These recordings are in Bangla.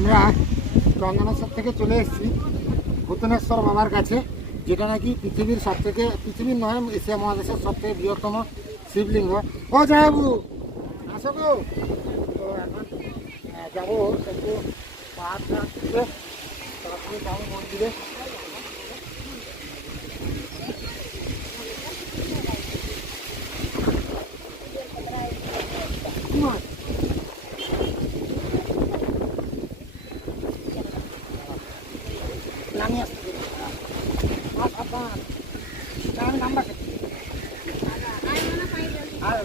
আমরা চন্দনেশ্বর থেকে চলে এসেছি ভূতনেশ্বর বাবার কাছে, যেটা নাকি পৃথিবীর সব থেকে পৃথিবীর নয়, এশিয়া মহাদেশের সব থেকে বৃহত্তম শিবলিঙ্গ। ও যাবু আসো গো। তো এখন যাব একটু পাহাড় যাব মন্দিরে কি মাছ? নামিয়ে আসতে দিন। আর সাবধান। এটা আমি নাম্বার খেতে আরে ভাই হাঁটো নিজে হাঁটো কি আছে এই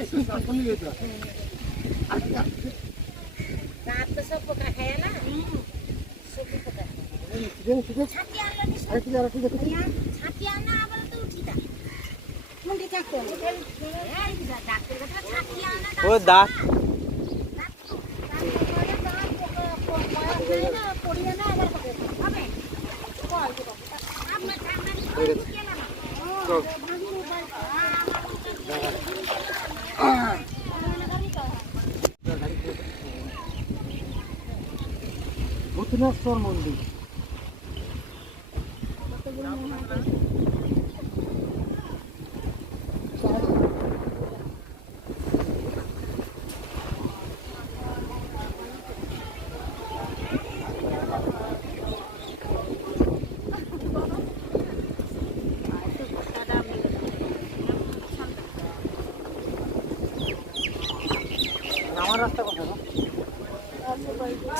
ঠিক আছে। ছাতি আনা আবার তো উঠি তা মুন্ডি থাকতো এই ডাক্তার কথা ছাতি আনা ও দাঁত ভূতনেশ্বর মন্দির।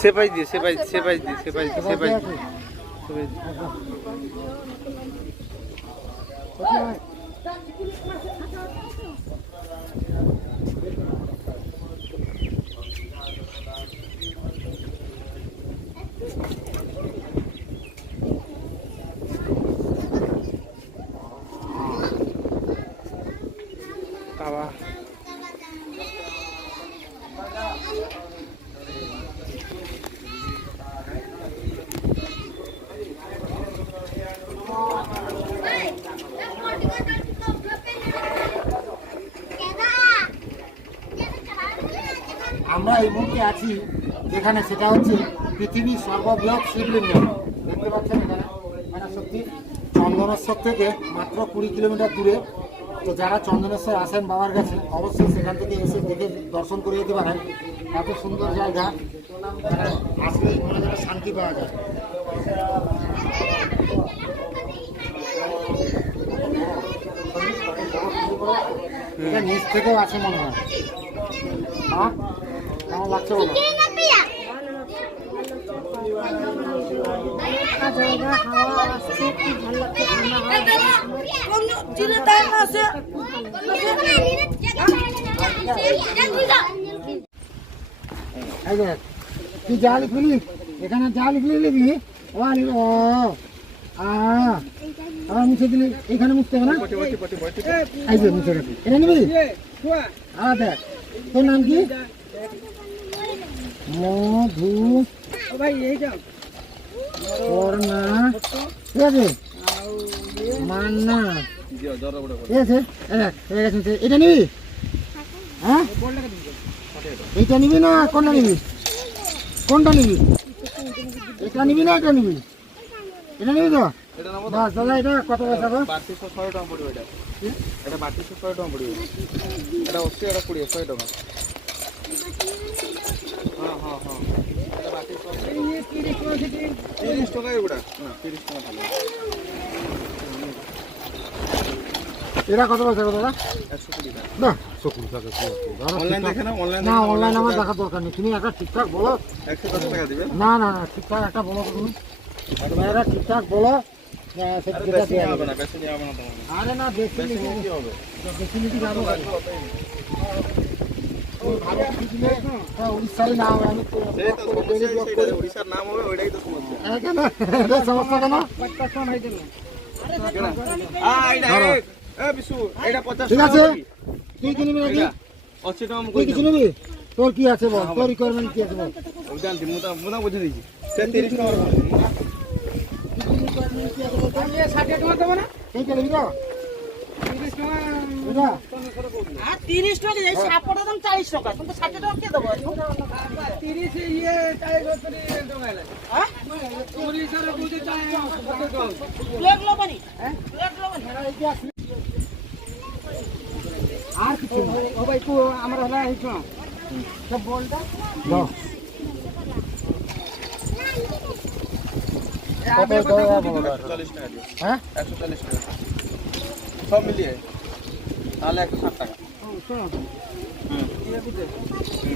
সেপাই দিয়ে সেপাই সেপাই দিয়ে সেপাই দিয়ে সেপাই দিয়ে? সেপাই দিয়ে। আছি, যেখানে সেটা হচ্ছে পৃথিবীর সর্ববৃহৎ শিবলিঙ্গ। দেখতে পাচ্ছেন এখানে? সত্যি চন্দনেশ্বর থেকে মাত্র কুড়ি কিলোমিটার দূরে। তো যারা চন্দনেশ্বর আসেন বাবার কাছে, অবশ্যই সেখান থেকে এসে দেখে দর্শন করে যেতে পারেন। এত সুন্দর জায়গা। আসলে মনে যেন শান্তি পাওয়া যায়। এটা নিচ থেকেও আছে মনে হয়। হ্যাঁ তুই যা লিখলি এখানে যা লিখলি লিখলি ও ও আবার মুছে দিলি এখানে মুছতে হবে না? এই যে মুছে রাখি এটা নিবি? আ, দেখ, তোর নাম কি? মধু। করনা ঠিক আছে? মান্না। ঠিক আছে? এটা নিবি? হ্যাঁ? এইটা নিবি না? কোনটা নিবি? কোনটা নিবি? এটা নিবি না এটা নিবি? এটা নিবি তো? বাস দাদা এটা কত পয়সা বাড়তিশো শহে টাকা পড়বে এটা। এটা বাড়তিশো শহে টাকা পড়বে। এটা অবশ্যই এটা কুড়িয়ে শহে টাকা। তিরিশ টাকা এগুলা তিরিশ টাকা ভালো এরা কত বলছে কত না না সকুল টাকা অনলাইন দেখে না অনলাইন না অনলাইন আমার দেখার দরকার নেই। তুমি একটা ঠিকঠাক বলো। একশো টাকা দিবে। না না না ঠিকঠাক একটা বলো তুমি। ভাইরা ঠিকঠাক বলো আরে না বেশি বেশি হবে। বেশি যাব উড়িষ্যারই নাম আমি। ওড়িশার নাম হবে ওইটাই তো সমস্যা সমস্যা কেন কেনা? আ, এইটা, ধরো। এই, এ, বিশু, এইটা 50 ঠিক আছে তুই কিনবি নাকি 80 টাকা তুই কিছু নিবি তোর কি আছে বল তোর রিকোয়ারমেন্ট কি আছে বল জানছি, মু তো- মু তো বুঝে দিয়েছি। সে 30 টাকা নিবি তো এটা আর তিরিশ টাকা এই সাপটা দাম চাଳିশ টাকা। তুমি ষাট টাকা কে দেবো? হ্যাঁ? প্লেট লবনি প্লেট লবনি আর কিছু না। দাও। কত কত বলো দাও। 140 টাকা দিও। হ্যাঁ? 140 টাকা। সব মিলিয়ে। তাহলে 160 টাকা। হুম।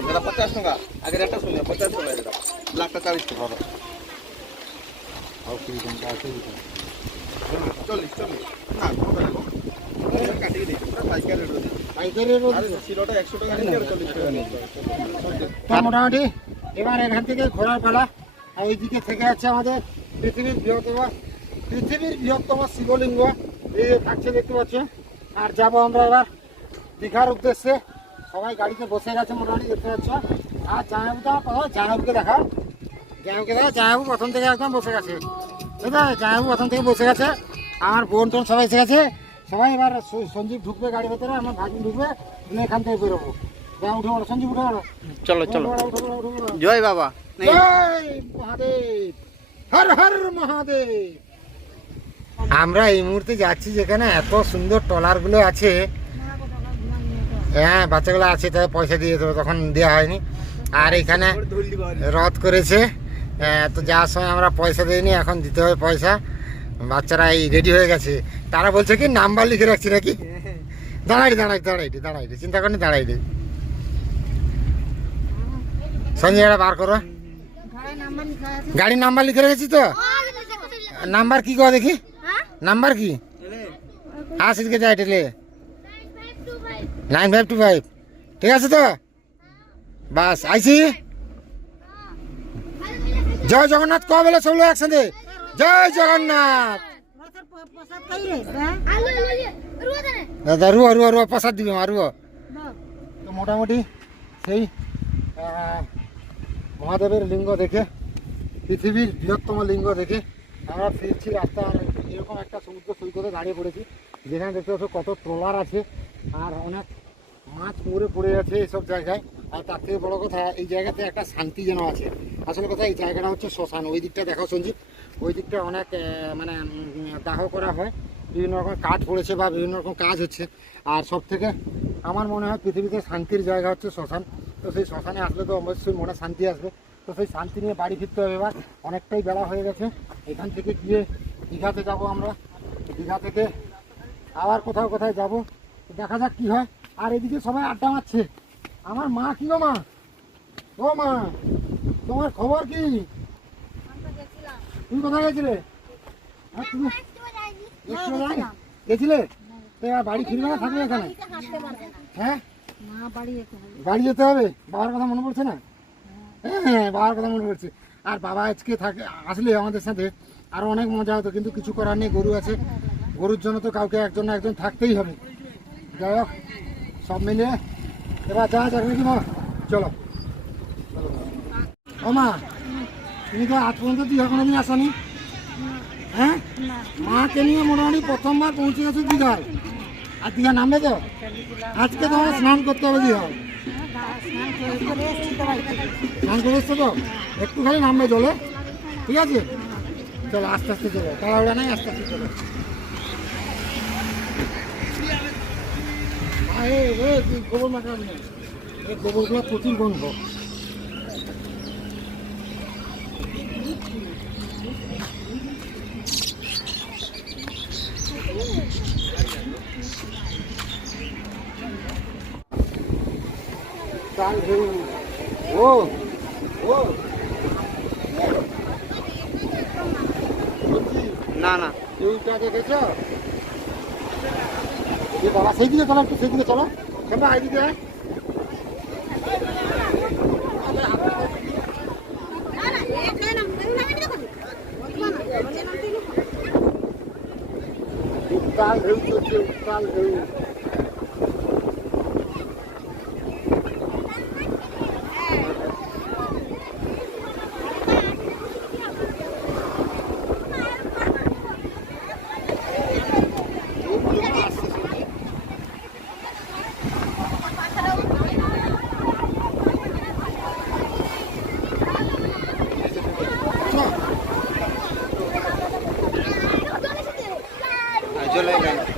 এটা 50 টাকা। আগের একটা শুনলে 50 টাকা লাখটা 40 টাকা হবে আর কি দাম আছে কি দাম? 40 40 না কত টাকা? কাটিয়ে দিই রেট দিই পাইকারি রেট আরে সিলোটা 100 টাকা নিয়ে আর 40 টাকা নিয়ে মোটামুটি এবার এখান থেকে ঘোরার পালা। আর ওইদিকে থেকে আছে আমাদের পৃথিবীর বৃহত্তম পৃথিবীর বৃহত্তম শিবলিঙ্গ। এই থাকছে দেখতে পাচ্ছ। আর যাব আমরা এবার দীঘার উদ্দেশ্যে। সবাই গাড়িতে বসে গেছে মোটামুটি দেখতে পাচ্ছ? আর জামাইবুটা কথা জামাইবুকে দেখা জামাইবুকে দেখা জামাইবু প্রথম থেকে একদম বসে গেছে। বুঝলে জামাইবু প্রথম থেকে বসে গেছে। আমার বোন টোন সবাই এসে গেছে। সবাই এবার সঞ্জীব ঢুকবে গাড়ির ভেতরে আমার ভাগিন ঢুকবে এখান থেকে বেরোবো। চলো পড়ো। জয় বাবা। হর হর মহাদেব। আমরা এই মুহূর্তে যাচ্ছি যেখানে এত সুন্দর ট্রলারগুলো আছে। হ্যাঁ বাচ্চাগুলো আছে তাই পয়সা দিয়ে দেবো, তখন দেওয়া হয়নি। আর এখানে রদ করেছে। তো যাওয়ার সময় আমরা পয়সা দিইনি, এখন দিতে হবে পয়সা। বাচ্চারা এই রেডি হয়ে গেছে। তারা বলছে কি, নাম্বার লিখে রাখছি নাকি? দাঁড়াই দাঁড়াই দাঁড়াই দাঁড়াই চিন্তা করেনি দাঁড়াই রে। সঞ্জয়টা বার করো। গাড়ির নাম্বার লিখে রেখেছি তো? নাম্বার কি কো দেখি। নাম্বার কি? হ্যাঁ সেদিকে যাই টেলে। Nine five two five. ঠিক আছে তো? বাস, আইছি? জয় জগন্নাথ, ক সব লোক একসাথে? জয় জগন্নাথ। দাদা, রুয়া রুয়া রুয়া, প্রসাদ দিবে তো মোটামুটি সেই মহাদেবের লিঙ্গ দেখে, পৃথিবীর বৃহত্তম লিঙ্গ দেখে আমরা ফিরছি রাস্তা, এরকম একটা সমুদ্র সৈকতে দাঁড়িয়ে পড়েছি। যেখানে দেখতে পাচ্ছ কত ট্রলার আছে আর অনেক মাছ মরে পড়ে আছে এইসব জায়গায়। আর তার থেকে বড় কথা, এই জায়গাতে একটা শান্তি যেন আছে। আসলে কথা, এই জায়গাটা হচ্ছে শ্মশান। ওই দিকটা দেখো সঞ্জীব। ওই দিকটা অনেক মানে দাহ করা হয়। বিভিন্ন রকম কাজ পড়েছে বা বিভিন্ন রকম কাজ হচ্ছে। আর সব থেকে আমার মনে হয় পৃথিবীতে শান্তির জায়গা হচ্ছে শ্মশান। তো সেই শ্মশানে আসলে তো অবশ্যই মনে শান্তি আসবে। তো সেই শান্তি নিয়ে বাড়ি ফিরতে হবে এবার। অনেকটাই বেলা হয়ে গেছে। এখান থেকে গিয়ে দীঘাতে যাব আমরা। দীঘা থেকে আবার কোথাও কোথায় যাব। দেখা যাক কি হয়। আর এদিকে সবাই আড্ডা মারছে। আমার মা কি গো মা? ও মা, তোমার খবর কি? তুমি কোথায় গেছিলে? হ্যাঁ গেছিলে? এবার বাড়ি ফিরবে না থাকবে এখানে? হ্যাঁ? বাড়ি যেতে হবে। বাবার কথা মনে পড়ছে না? হ্যাঁ বাবার কথা মনে পড়ছে। আর বাবা আজকে থাকে আসলে আমাদের সাথে আরও অনেক মজা হতো কিন্তু কিছু করার নেই গরু আছে। গরুর জন্য তো কাউকে একজন না একজন থাকতেই হবে। যাই হোক সব মিলিয়ে এবার যা যাক নাকি মা? চলো। ও মা তুমি তো আজ পর্যন্ত দীঘা কোনোদিন আসনি? হ্যাঁ? মাকে নিয়ে মোটামুটি প্রথমবার পৌঁছে গেছো দীঘায়। আর দীঘা নামবে তো? আজকে তোমার স্নান করতে হবে দীঘা স্নান করে তো? একটু খালি নামবে চলে ঠিক আছে? চলো, আস্তে আস্তে চলো। তাড়াহুড়া নাই, আস্তে আস্তে চলো। গোবর মাখাবি না এই গোবরগুলো প্রচুর গন্ধ। ও না না। এইটাকে গেছ এ বাবা, সেইদিকে চলো একটু, সেইদিকে চলো। কেমন এইদিকে উত্তাল ঢেউ চলছে, উত্তাল ঢেউ।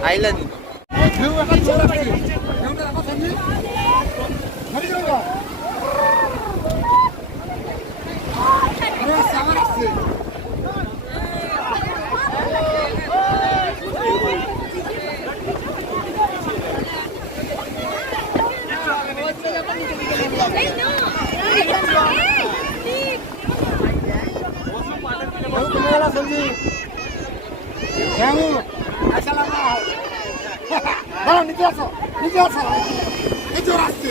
আইলেন ঢেউ এখন জোর আসছে ঢেউটা দেখো সঞ্জীব ধরে যাও না। আরে আসছে, আবার আসছে ঢেউ কমে গেল সঞ্জীব ঢেউ আসা লাগা দাঁড়াও নিচে আসো নিচে আসো। জোর আসছে।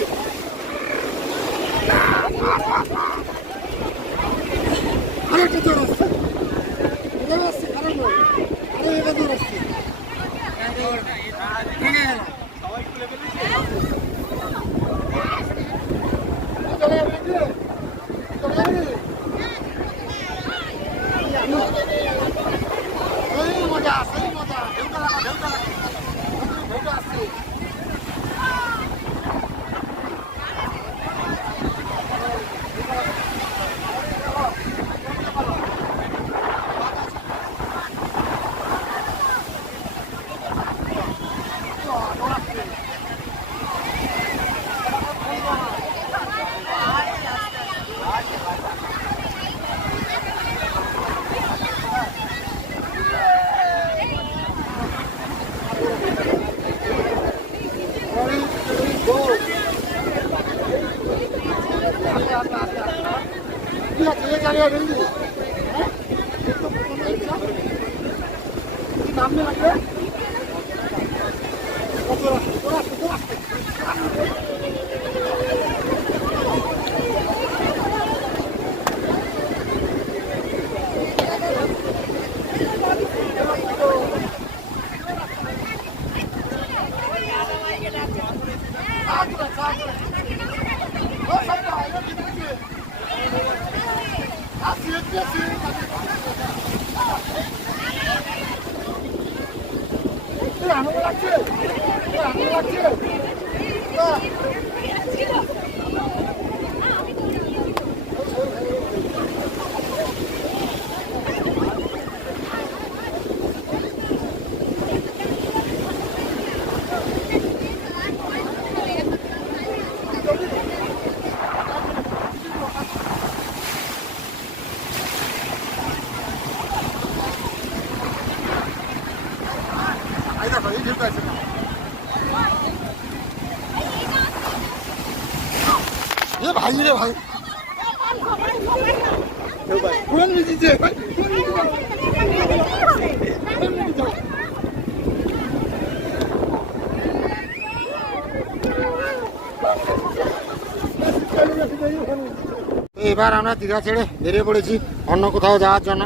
এবার আমরা দীঘা ছেড়ে বেরিয়ে পড়েছি অন্য কোথাও যাওয়ার জন্য।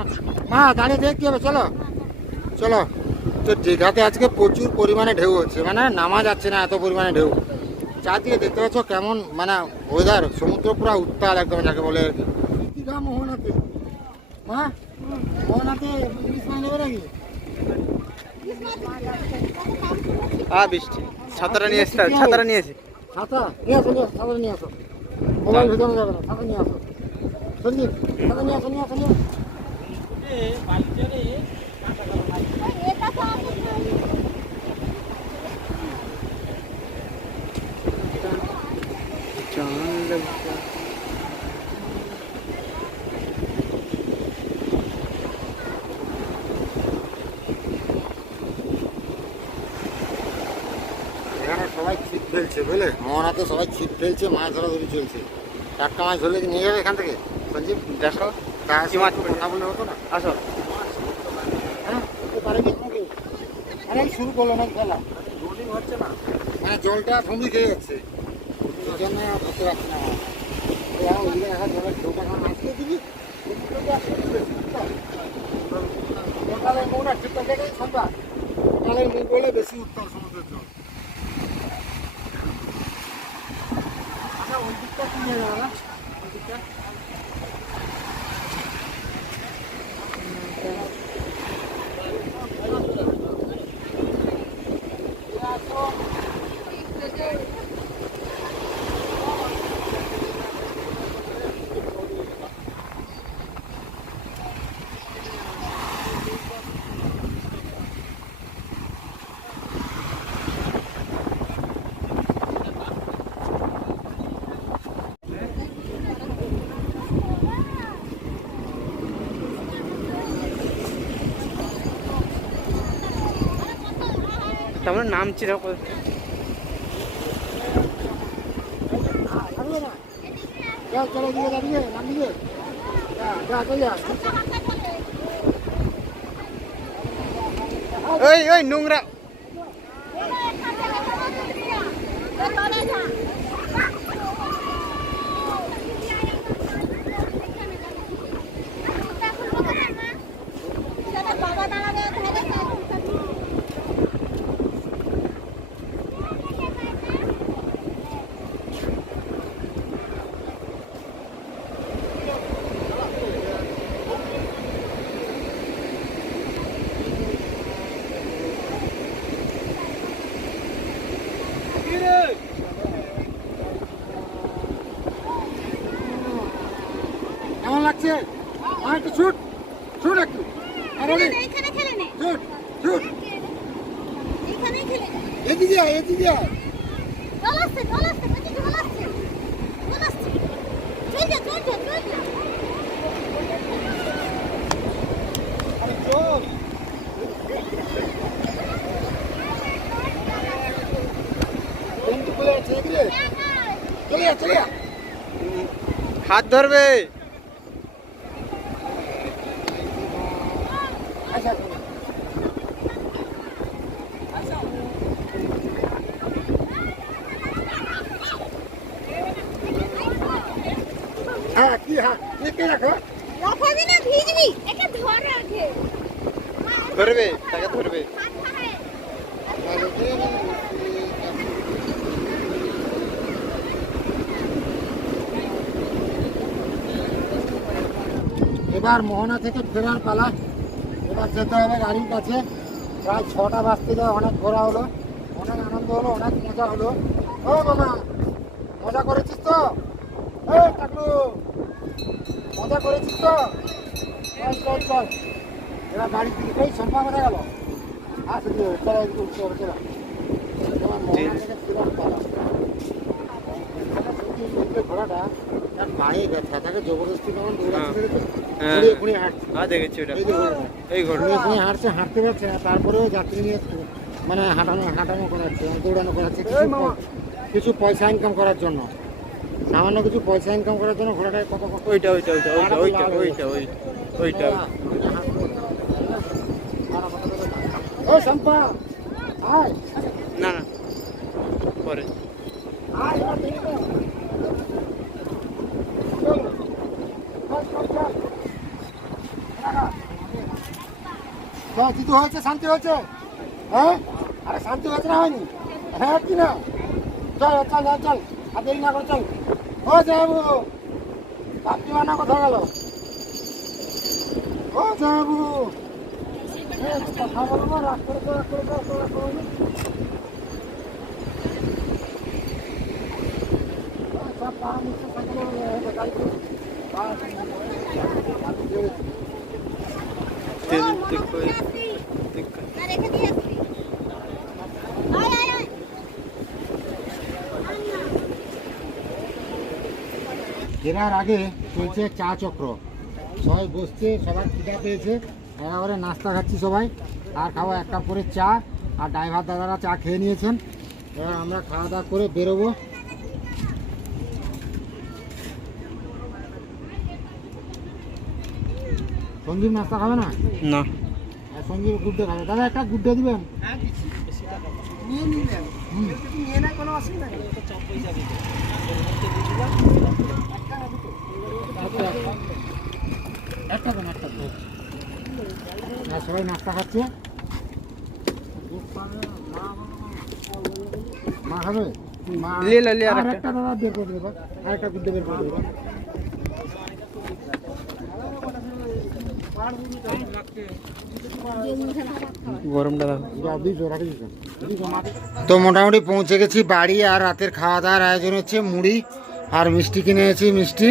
মা দাঁড়িয়ে দেখ কি হবে, চলো। চলো। তো দীঘাতে আজকে প্রচুর পরিমাণে ঢেউ হচ্ছে মানে নামা যাচ্ছে না এত পরিমাণে ঢেউ। চারদিকে দেখতে পাচ্ছ কেমন মানে ওয়েদার সমুদ্র পুরো উত্তাল একদম যাকে বলে আর কি। দীঘা মোহনাতে। মা মোহনাতে ইলিশ মাছ নেবে নাকি? আ বৃষ্টি। ছাতাটা নিয়ে এসছে ছাতাটা নিয়ে এসে। ছাতা? নিয়ে আসো নিয়ে আসো ছাতা নিয়ে আসো। মোবাইল ভিতরে যাবে না ছাতা নিয়ে আসো। সন্দীপ ছাতা নিয়ে আসো নিয়ে আসো নিয়ে এখানে সবাই ছিপ ফেলছে বুঝলে মোহনাতে সবাই ছিপ ফেলছে মাছ ধরাধরি চলছে টাটকা মাছ ধরলে নিয়ে যাবে এখান থেকে সঞ্জীব দেখো তার মাছ কথা হতো না আসো হ্যাঁ আরে শুরু করল না খেলা হচ্ছে না মানে জলটা সন্ধি খেয়ে যাচ্ছে জন্য আর করতে পারছি না আর সকালে মৌনা ঠিকঠাক দেখে সন্ধ্যা। কালের মুখ বলে বেশি উত্তর সমুদ্রের জল। আচ্ছা ওই দিকটা কি জায়গা দাদা ওই দিকটা। তারপরে নামছি দেখো থাকবে না যা চলো দিকে দাঁড়িয়ে নাম দিকে যা যা চলে যা ওই ওই নোংরা হাত ধরবে। আচ্ছা হ্যাঁ কি হ্যাঁ কে রাখো? লাফাবি না ভিজবি একে ধর রাখে। ধরবে তাকে ধরবে। এবার মোহনা থেকে ফেরার পালা। এবার যেতে হবে গাড়ির কাছে। প্রায় ছটা বাজতে যায় অনেক ঘোরা হলো। অনেক আনন্দ হলো অনেক মজা হলো। ও মামা মজা করেছিস তো? এই টাকলু মজা করেছিস তো? চল চল চল। এবার বাড়ি থেকে এই সম্পা কোথায় গেল? আসে দিয়ে চলো একটু উঠতে হবে চলো ঘোড়াটা পায়ে ব্যথা তাকে জবরদস্তি কেমন দৌড়াচ্ছে দেখেছ? হ্যাঁ। হাঁটছে। হ্যাঁ দেখেছি ওটা। এই ঘুরিয়ে হাঁটছে। হাঁটতে পারছে না তারপরেও যাত্রী নিয়ে মানে হাঁটানো হাঁটানো করাচ্ছে দৌড়ানো করাচ্ছে কিছু কিছু পয়সা ইনকাম করার জন্য। সামান্য কিছু পয়সা ইনকাম করার জন্য ঘোড়াটায় কত ওইটা ওইটা ওইটা ওইটা ওইটা ওইটা ওই ওইটা ও শম্পা আয়। না না পরে। আয় এবার দেখে নে। চল। চল, চল, চল। চল, জিতু হয়েছে, শান্তি হয়েছে। হ্যাঁ? আরে শান্তি হয়েছে না হয়নি? হ্যাঁ কি না? চল চল চল আর দেরি না করে চল। ও যাব পাপড়ি বানা কোথায় গেল। ও যাব কথা বলব রাগ করে ফেরার আগে চলছে চা চক্র। সবাই বসছে, সবার খিদা পেয়েছে। একেবারে নাস্তা খাচ্ছি সবাই। আর খাব এক কাপ করে চা। আর ড্রাইভার দাদারা চা খেয়ে নিয়েছেন। এবার আমরা খাওয়া দাওয়া করে বেরোবো। সঞ্জীব নাস্তা খাবে না? না। সঞ্জীব গুড্ডে খাবে। দাদা একটা গুড্ডে দিবেন? কোনো অসুবিধা নেই সবাই নাস্তা খাচ্ছে। মা খাবে? মা লে লে আরেকটা দাদা বের করে দেবে আরেকটা গুড্ডে বের করে দেবো গরমটা তো মোটামুটি পৌঁছে গেছি বাড়ি আর রাতের খাওয়া দাওয়ার আয়োজন হচ্ছে মুড়ি আর মিষ্টি কিনে এনেছি মিষ্টি।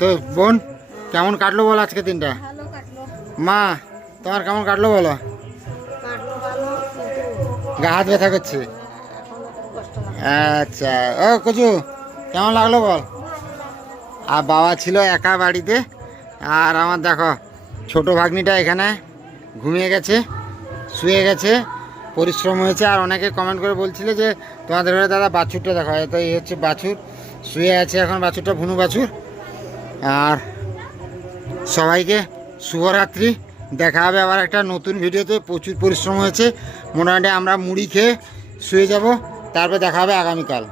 তো বোন কেমন কাটলো বলো আজকে দিনটা? মা তোমার কেমন কাটলো বলো? কাটলো ভালো কিন্তু গা হাত ব্যথা করছে? আচ্ছা ও কচু কেমন লাগল বল? আর বাবা ছিল একা বাড়িতে। আর আমার দেখো, ছোট ভাগ্নিটা এখানে ঘুমিয়ে গেছে, শুয়ে গেছে, পরিশ্রম হয়েছে। আর অনেকে কমেন্ট করে বলছিলে যে, তোমাদের ঘরে দাদা বাছুরটা দেখো তো এই হচ্ছে বাছুর, শুয়ে আছে এখন বাছুরটা, ভুনু বাছুর। আর সবাইকে শুভরাত্রি, দেখা হবে আবার একটা নতুন ভিডিওতে, প্রচুর পরিশ্রম হয়েছে। মোটামুটি আমরা মুড়ি খেয়ে শুয়ে যাব, তারপর দেখা হবে আগামীকাল।